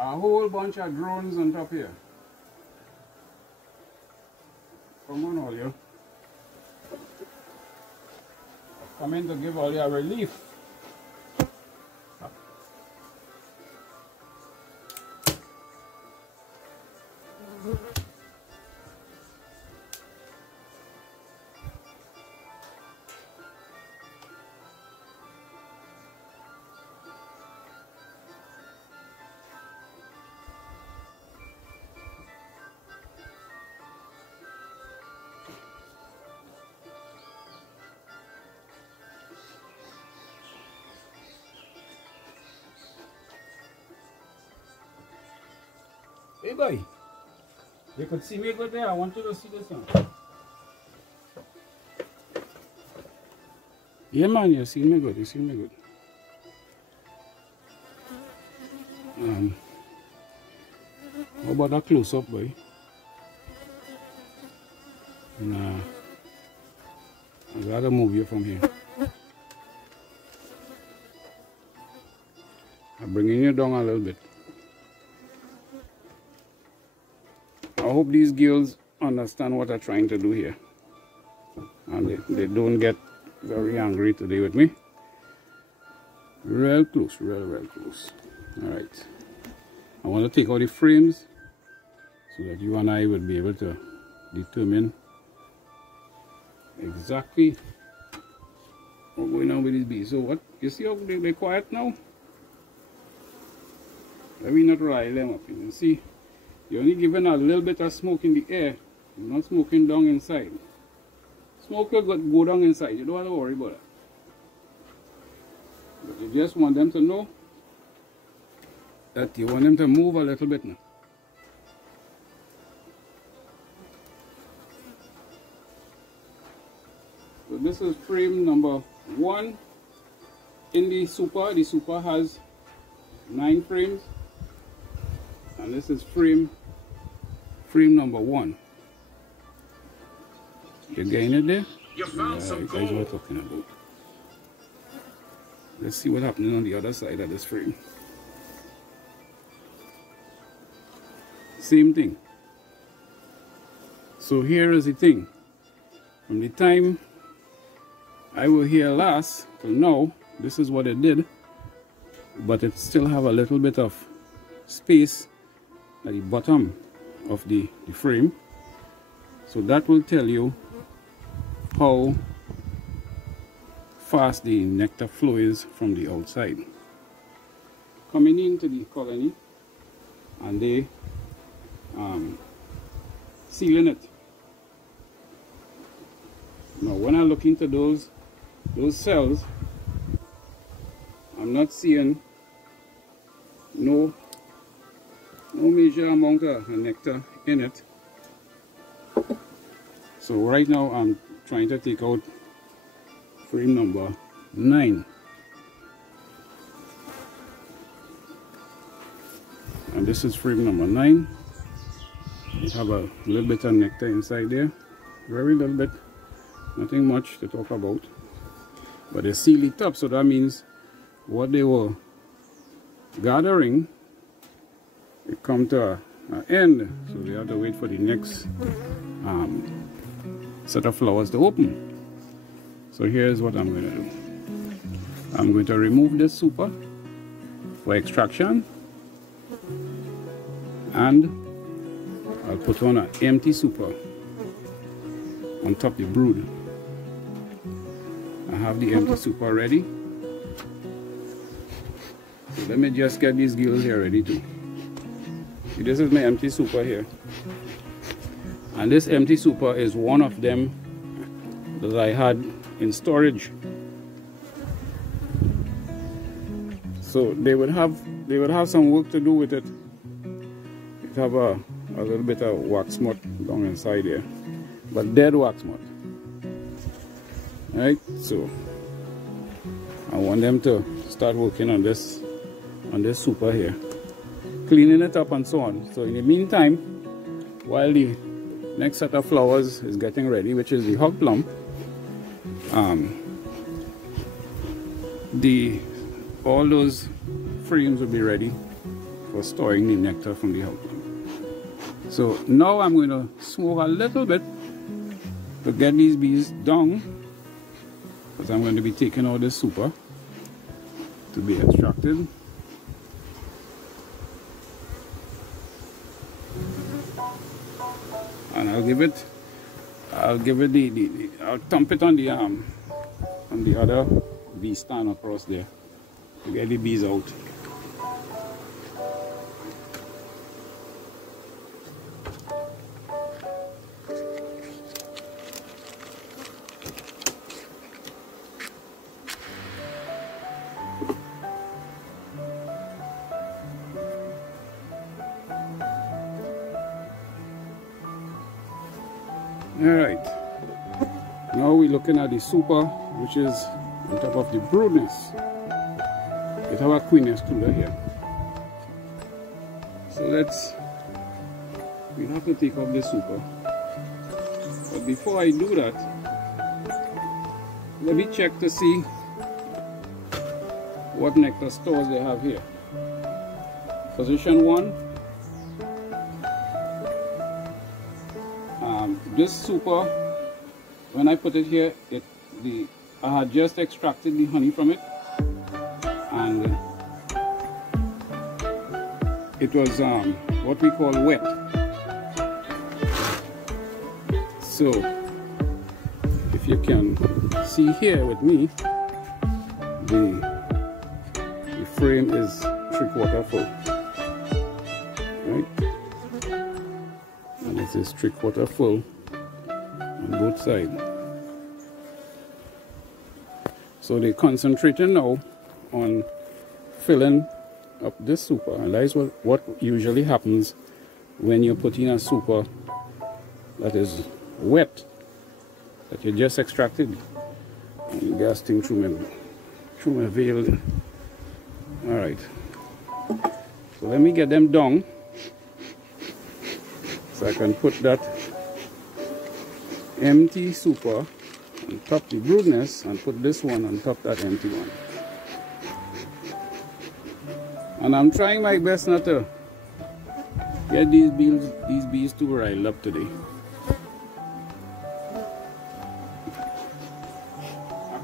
a whole bunch of drones on top here. Come on, all you. Come in to give all you a relief. Hey boy, you could see me good there. I want you to see this one. Yeah man, you see me good, you see me good. How about that close up, boy? Nah, I'd rather move you from here. I'm bringing you down a little bit. I hope these girls understand what I'm trying to do here, and they don't get very angry today with me. Real close, real close. Alright, I want to take out the frames so that you and I will be able to determine exactly what's going on with these bees. So what, you see how they're quiet now? Let me not rile them up. You can see you're only giving a little bit of smoke in the air. You're not smoking down inside. Smoke will go down inside. You don't have to worry about it. But you just want them to know that you want them to move a little bit now. So this is frame number 1 in the super. The super has 9 frames. And this is frame number 1. You're getting it there? You found some gold. That's what we're talking about. Let's see what's happening on the other side of this frame. Same thing. So here is the thing. From the time I was here last till now, this is what it did. But it still have a little bit of space at the bottom of the frame. So that will tell you how fast the nectar flow is from the outside. Coming into the colony, and they sealing it. Now when I look into those cells, I'm not seeing no major amount of nectar in it. So right now I'm trying to take out frame number 9, and this is frame number 9. You have a little bit of nectar inside there, very little bit, nothing much to talk about, but they seal it up. So that means what they were gathering, it come to an end, so they have to wait for the next set of flowers to open. So here's what I'm going to do. I'm going to remove this super for extraction, and I'll put on an empty super on top of the brood. I have the empty super ready. So let me just get these girls here ready too. See, this is my empty super here. And this empty super is one of them that I had in storage. So they would have some work to do with it. It have a little bit of wax moth down inside here, but dead wax moth. Right, so I want them to start working on this super here, cleaning it up and so on. So in the meantime, while the next set of flowers is getting ready, which is the hog plum, all those frames will be ready for storing the nectar from the honeycomb. So now I'm going to smoke a little bit to get these bees down, because I'm going to be taking out the super to be extracted. And I'll dump it on the other bee stand across there to get the bees out. Alright, now we're looking at the super, which is on top of the brood nest. It have a queen nest too here. So we have to take off the super. But before I do that, let me check to see what nectar stores they have here. Position 1. This super, when I put it here, I had just extracted the honey from it, and it was what we call wet. So if you can see here with me, the frame is 3/4 full, right? And this is 3/4 full on both sides. So they're concentrating now on filling up this super, and that is what usually happens when you're putting a super that is wet, that you just extracted. And gas thing through my veil. Alright, so let me get them down so I can put that empty super on top the brood nest and put this one on top that empty one. And I'm trying my best not to get these bees too riled up today.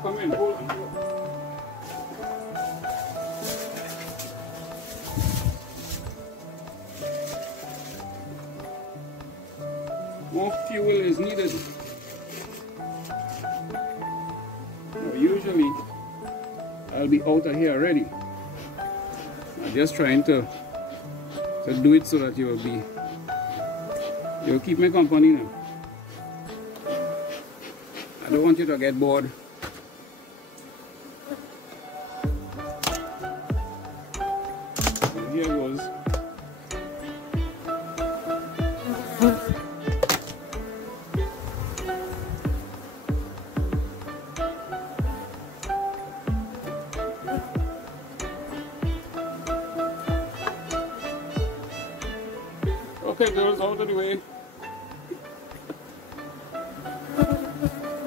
Come in, hold on. More fuel is needed. Usually I'll be out of here already. I'm just trying to do it so that you'll keep me company now. I don't want you to get bored. So here goes. Okay, girls, out of the way.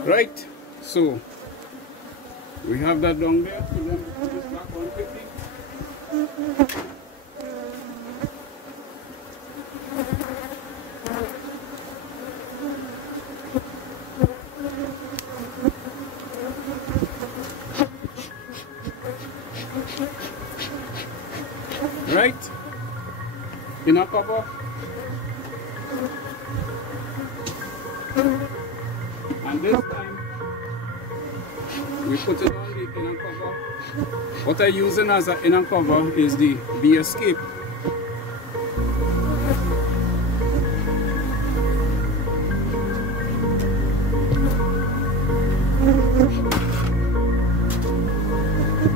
Right, so we have that down there. So then we put this back on quickly. Right, inner cover. And this time we put it on the inner cover. What I'm using as an inner cover is the bee escape.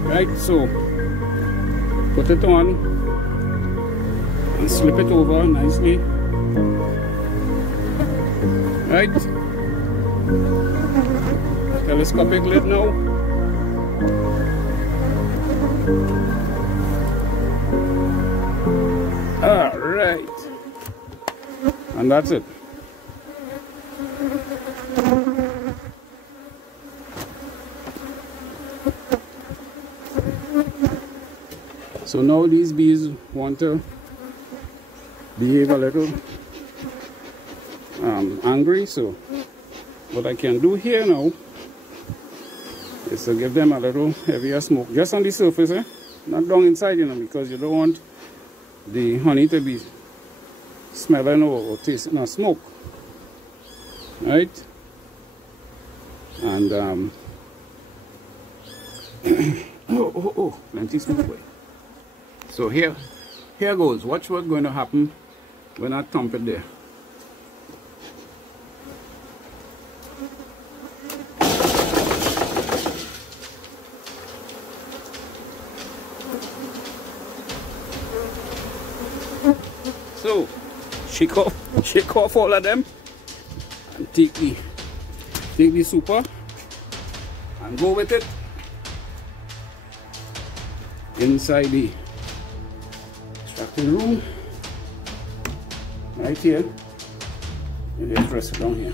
Right, so put it on and slip it over nicely. Right, telescopic lid now. Alright, and that's it. So now these bees want to behave a little angry. So what I can do here now is to give them a little heavier smoke just on the surface, not down inside, you know, because you don't want the honey to be smelling or tasting of smoke, right? And plenty smoke away. So here goes. Watch what's going to happen when I thump it there. So shake off all of them and take the super and go with it inside the extracting room right here, and just rest it down here.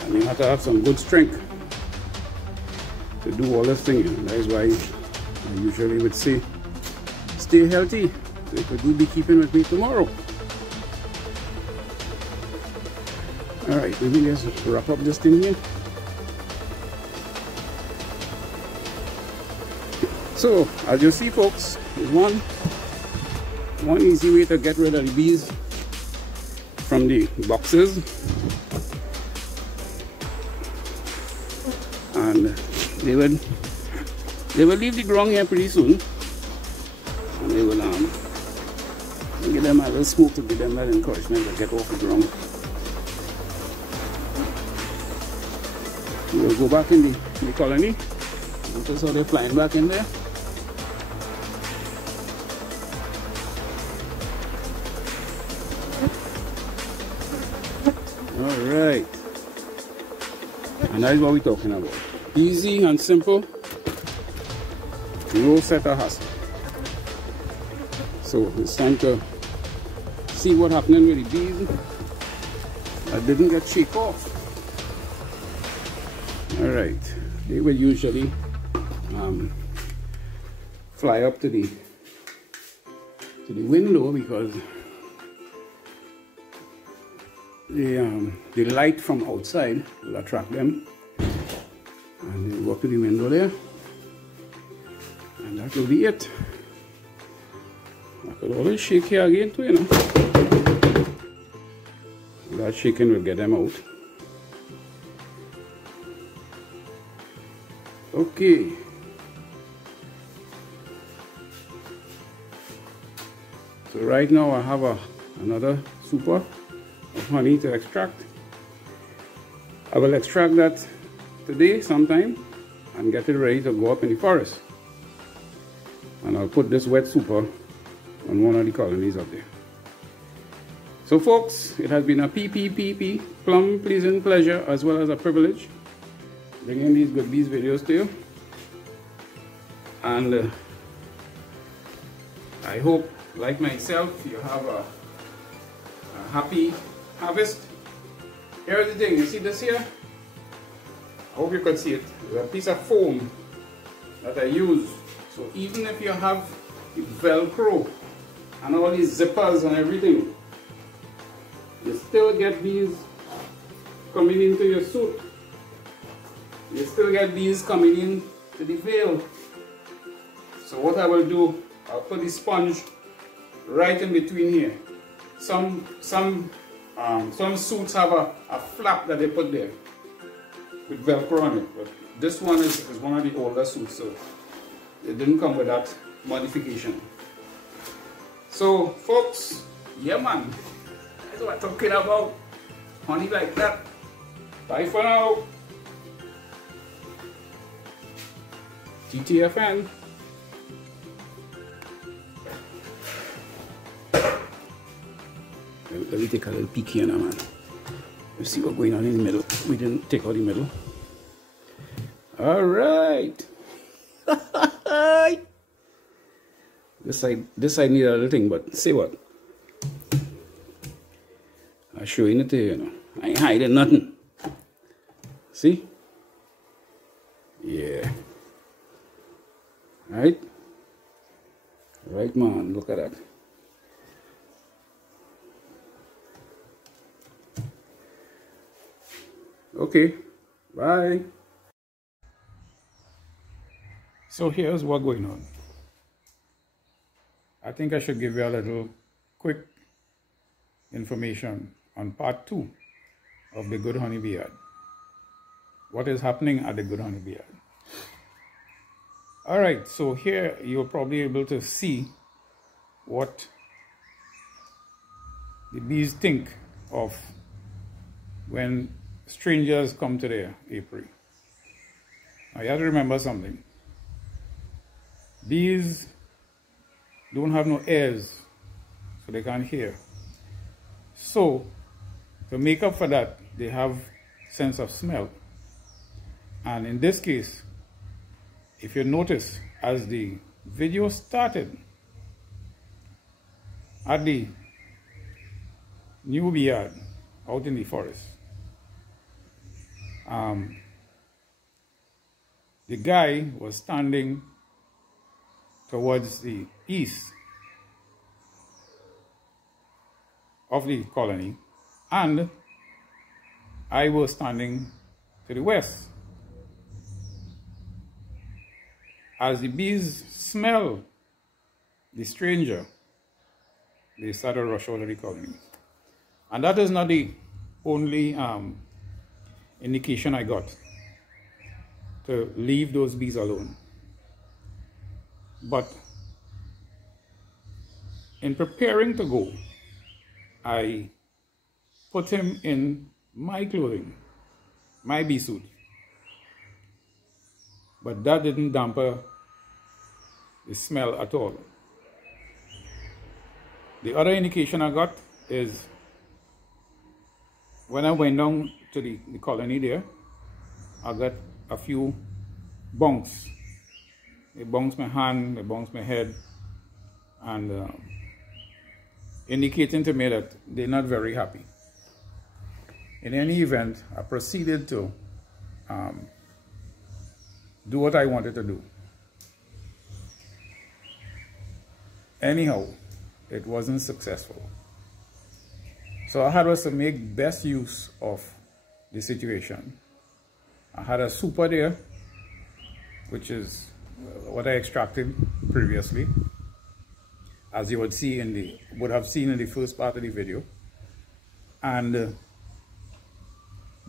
And you have to have some good strength to do all this thing, you know. That is why I usually would say stay healthy, so you could do beekeeping with me tomorrow. Alright, let me just wrap up this thing here. So, as you see, folks, there's one easy way to get rid of the bees from the boxes. And they will leave the ground here pretty soon. And they will give them a little smoke to give them that encouragement to get off the ground. We'll go back in the colony. Notice how they're flying back in there. Alright. And that is what we're talking about. Easy and simple. No set of hassle. So it's time to see what's happening with the bees that didn't get shake off. Alright. They will usually fly up to the window because the light from outside will attract them, and they'll go up to the window there, and that will be it. I could always shake here again too, you know. That shaking will get them out. Okay. So right now I have another super of honey to extract. I will extract that today sometime and get it ready to go up in the forest. And I'll put this wet super on one of the colonies up there. So folks, it has been a plum pleasant pleasure as well as a privilege bringing these good bees videos to you. And I hope, like myself, you have a happy harvest. Here's the thing, you see this here? I hope you could see it. There's a piece of foam that I use. So even if you have the Velcro and all these zippers and everything, you still get bees coming into your suit. You still get bees coming in to the veil. So what I will do, I'll put the sponge right in between here. Some suits have a flap that they put there with Velcro on it, but this one is one of the older suits, so it didn't come with that modification. So folks, yeah man, that's what I'm talking about. Honey like that. Bye for now. TTFN. Let me take a little peek here now, man. Let's see what's going on in the middle. We didn't take out the middle. Alright. This side need a little thing, but see what? I'm showing it to you, you know. I ain't hiding nothing. See? Yeah. Right, man, look at that. Okay, bye. So here's what's going on. I think I should give you a little quick information on part 2 of the Good Honeybee Yard. What is happening at the Good Honeybee Yard? Alright, so here you're probably able to see what the bees think of when strangers come to their apiary. Now you have to remember something. Bees don't have no ears, so they can't hear. So to make up for that, they have sense of smell. And in this case, if you notice, as the video started, at the new bee yard out in the forest, the guy was standing towards the east of the colony, and I was standing to the west. As the bees smell the stranger, they start to rush out of the colony. And that is not the only indication I got to leave those bees alone. But in preparing to go, I put him in my clothing, my bee suit. But that didn't damper the smell at all. The other indication I got is when I went down to the colony there, I got a few bunks. They bounce my hand, they bounce my head, and indicating to me that they're not very happy. In any event, I proceeded to do what I wanted to do. Anyhow, it wasn't successful. So I had to make best use of the situation. I had a super there, which is what I extracted previously, as you would have seen in the first part of the video. And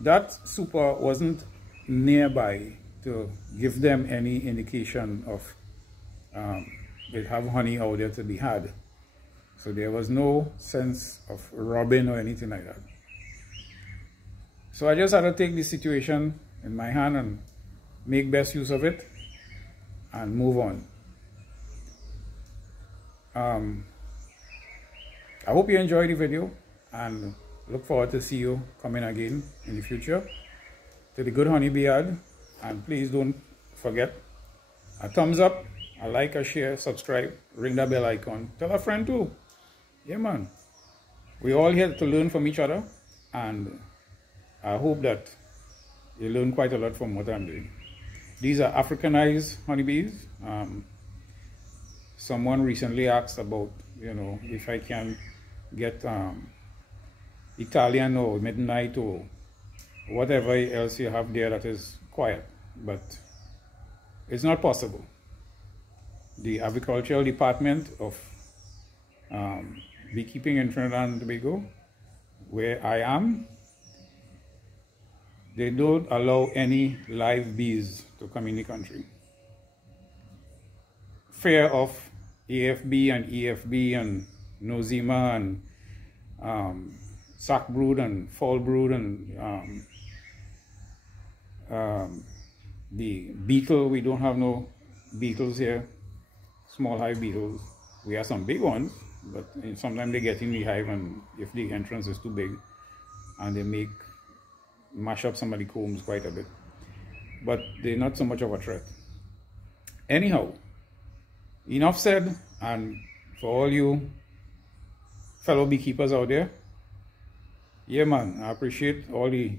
that super wasn't nearby to give them any indication of they have honey out there to be had. So there was no sense of robbing or anything like that. So I just had to take the situation in my hand and make best use of it and move on. I hope you enjoyed the video and look forward to see you coming again in the future to the Good Honeybee Yard. And please don't forget a thumbs up, a like, a share, subscribe, ring that bell icon, tell a friend too. Yeah, man. We're all here to learn from each other, and I hope that you learn quite a lot from what I'm doing. These are Africanized honeybees. Someone recently asked about, if I can get Italian or midnight or whatever else you have there that is quiet, but it's not possible. The agricultural department of beekeeping in Trinidad and Tobago, where I am, they don't allow any live bees to come in the country. Fear of AFB and EFB and nosema and sac brood and fall brood and the beetle. We don't have no beetles here, small hive beetles. We have some big ones, but sometimes they get in the hive, and if the entrance is too big, and they mash up some of the combs quite a bit. But they're not so much of a threat. Anyhow, enough said, and for all you fellow beekeepers out there, yeah man, I appreciate all the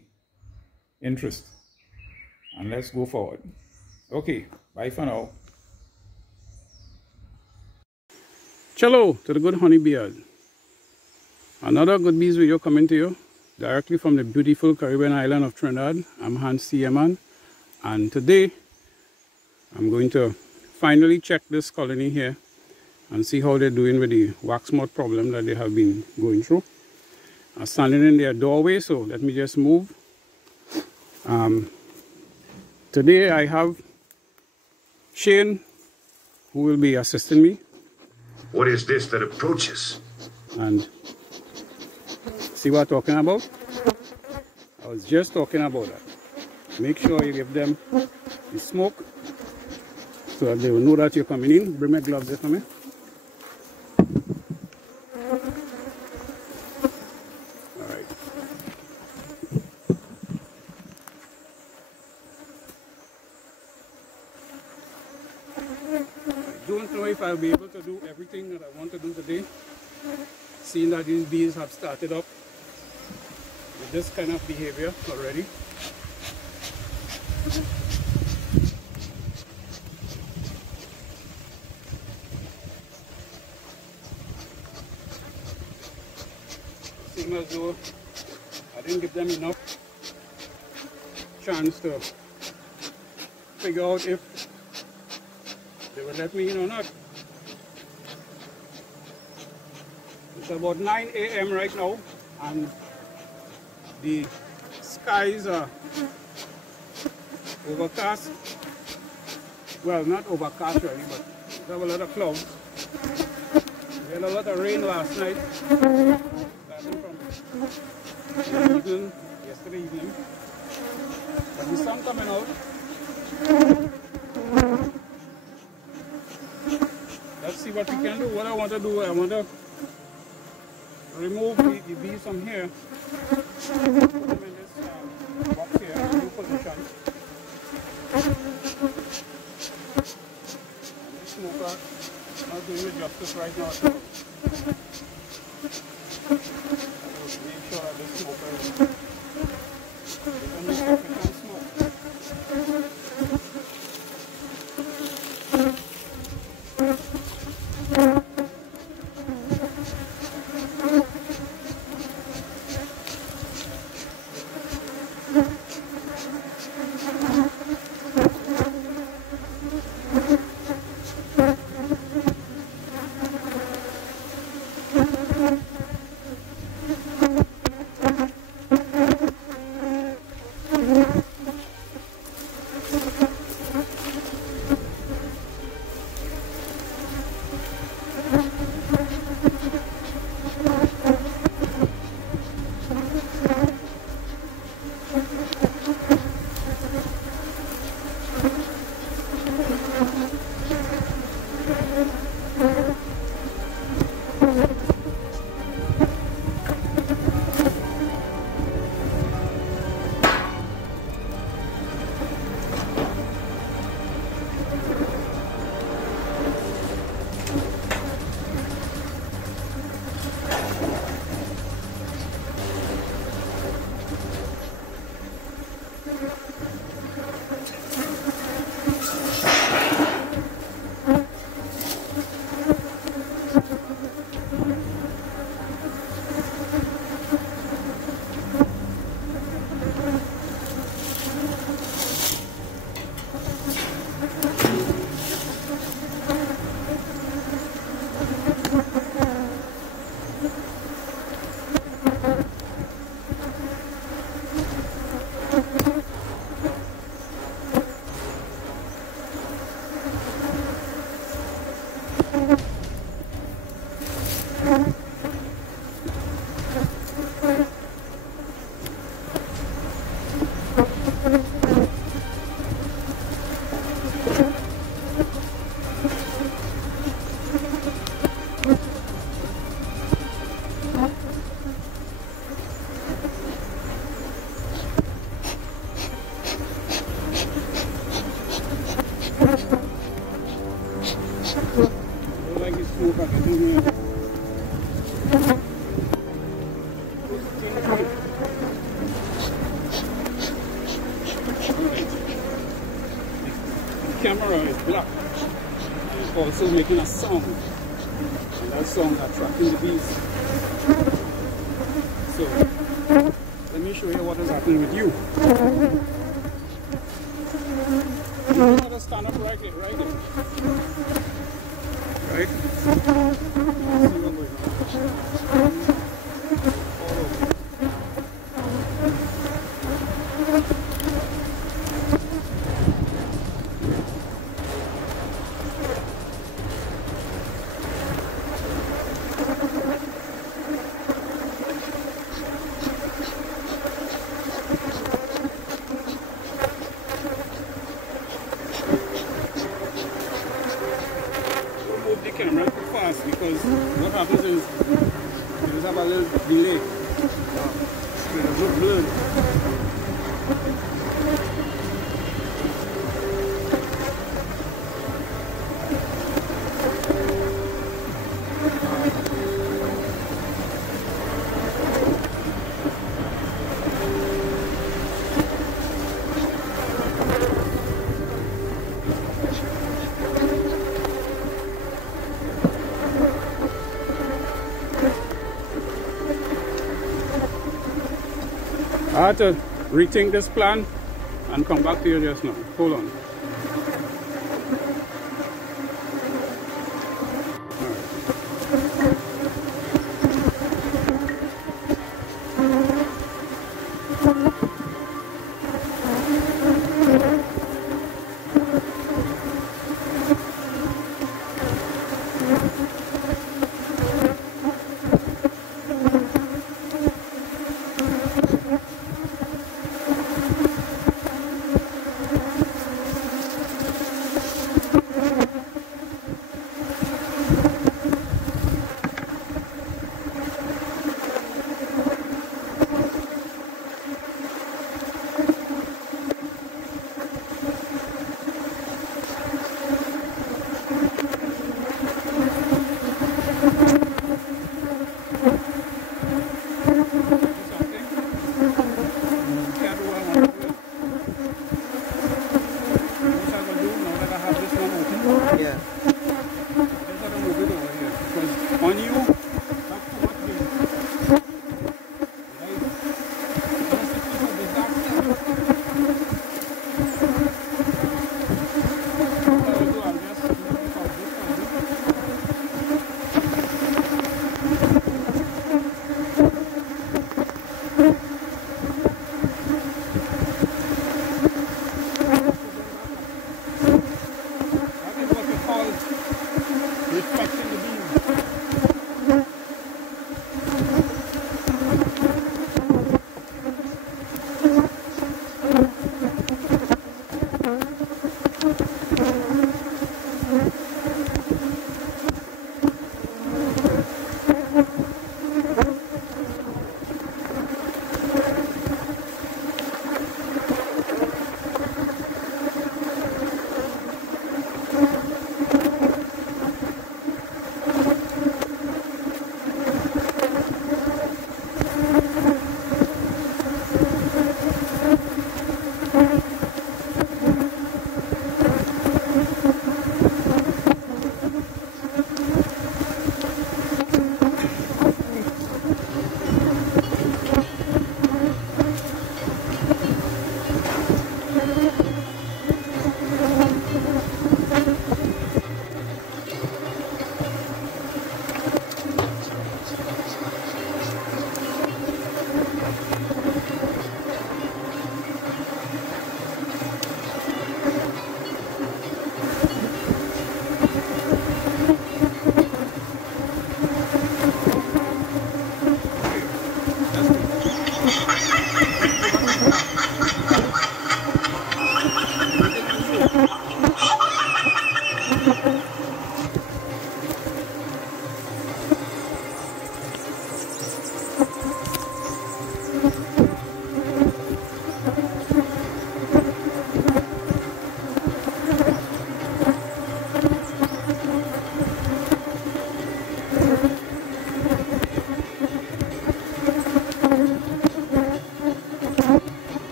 interest, and let's go forward. Okay, bye for now. Cello to the good honeybeard. Another good bees video coming to you directly from the beautiful Caribbean island of Trinidad. I'm Hans Seaman, and today I'm going to finally check this colony here and see how they're doing with the wax moth problem that they have been going through. I'm standing in their doorway, so let me just move. Today I have Shane, who will be assisting me. What is this that approaches? And see what I'm talking about? I was just talking about that. Make sure you give them the smoke so that they will know that you're coming in. Bring my gloves there for me. Alright. I don't know if I'll be able to do everything that I want to do today, seeing that these bees have started up with this kind of behavior already. Seems as though I didn't give them enough chance to figure out if they would let me in or not. It's about 9 a.m. right now, and the skies are overcast. Well, not overcast really, but we have a lot of clouds. We had a lot of rain last night, starting from yesterday evening. But the sun coming out. Let's see what we can do. What I want to do, I want to remove the bees from here. Put them in this box here, in new position. And this smoker not doing it justice right now at all. I will make sure that this smoker is only sufficient smoke. camera is black. It's also making a sound. And that song attracting the bees. So let me show you what is happening with you. You gotta stand up right there. Right? See what goes on. All over. Move the camera too fast because what happens is you just have a little delay. It does not blur. I had to rethink this plan and come back to you just now. Hold on.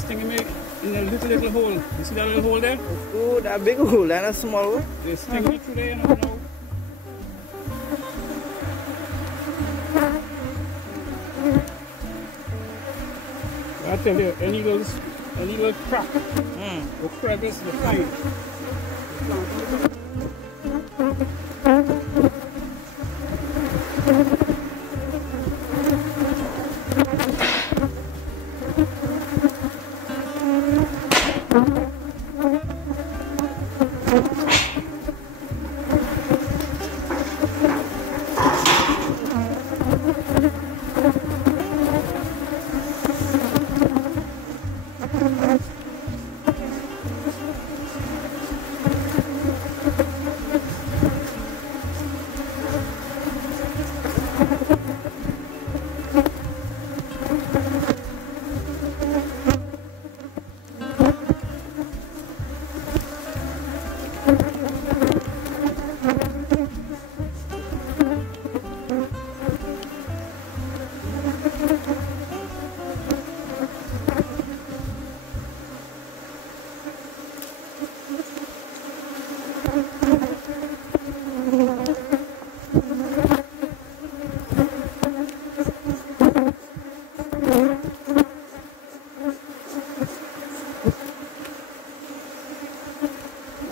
stinging me in a little hole. You see that little hole there? Oh, that big hole and a small one. They're stinging me through there, you know. I tell you, any little crack or crevice, they find.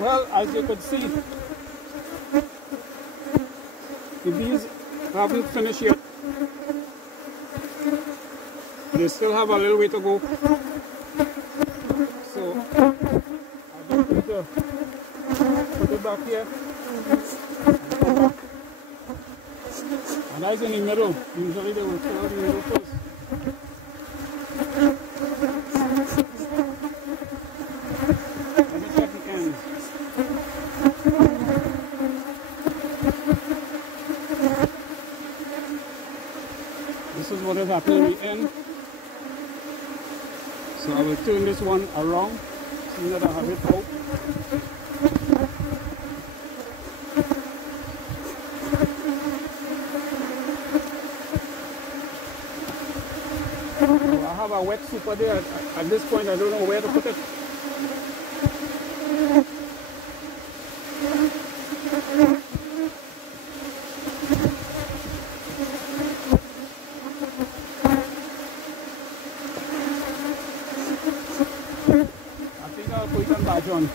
Well, as you could see, the bees haven't finished yet. They still have a little way to go. So I just need to put it back here. And that's in the middle. Usually they will fill out the middle first. This is what is happening in the end. So I will turn this one around, see that I have it out. So I have a wet super there. At this point I don't know where to put it. John.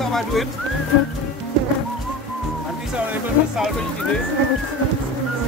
how I do it. And these are able to salvage today.